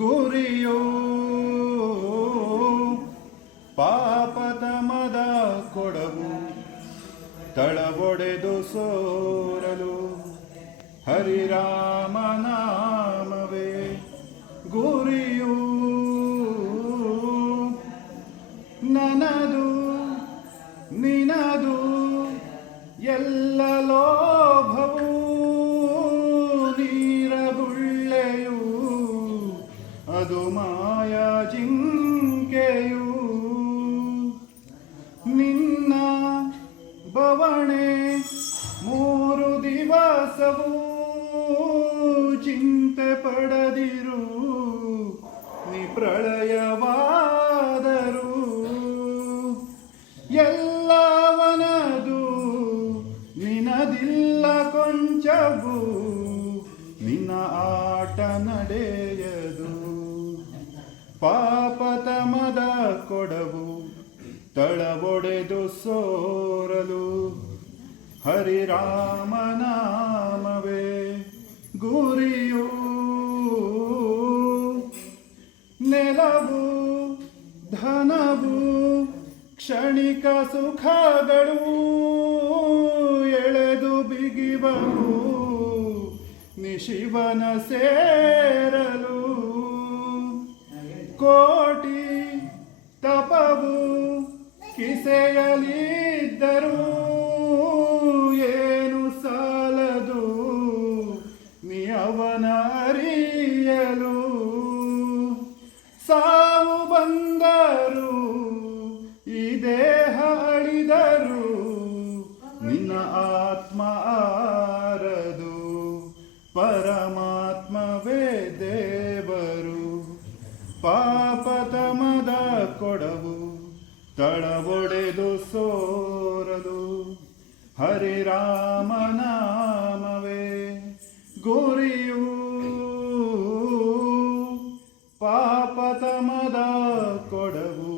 ಗುರಿಯೋ ಪಾಪದ ಮದ ಕೊಡವು ತಳವೊಡೆದು ಸೋರಲು ಹರಿರಾಮನಾಮವೇ ಗುರಿಯು ನನದು ನಿನದು ಎಲ್ಲ ಲೋಭವು ನೀರ ಬುಳ್ಳೆಯು ಅದು ಮಾಯಾ ಜಿಂಕೆಯು ನಿನ್ನ ಬವಣೆ 3 ದಿವಸವೂ ಚಿಂತೆ ಪಡದಿರು ನಿ ಪ್ರಳಯವಾದರು ಎಲ್ಲವನದು ನಿನದಿಲ್ಲ ಕೊಂಚವು ನಿನ್ನ ಆಟ ನಡೆಯದು ಪಾಪತಮದ ಕೊಡವು ತಳವೊಡೆದು ಸೋರಲು ಹರಿರಾಮನಾಮವೇ ಗುರಿಯು ನೆಲವು ಧನವು ಕ್ಷಣಿಕ ಸುಖಗಳು ಎಳೆದು ಬಿಗಿಬವು ನಿಶಿವನ ಸೇರಲು ಕೋಟಿ ತಪವು ಕಿಸೆಯಲಿದ್ದರೂ ಏನು ಸಾಲದು ನೀ ಅವನ ಅರಿಯಲು ಸಾವು ಬಂದರು ಈ ದೇಹ ಅಳಿದರು ನಿನ್ನ ಆತ್ಮ ಆರದು ಪರಮಾತ್ಮವೇ ದೇವರು ಪಾಪತಮದ ಕೊಡವು ತಳವೊಡೆದು ಸೋರಲು ಹರಿರಾಮನಾಮವೇ ಗುರಿಯು ಪಾಪತಮದ ಕೊಡವು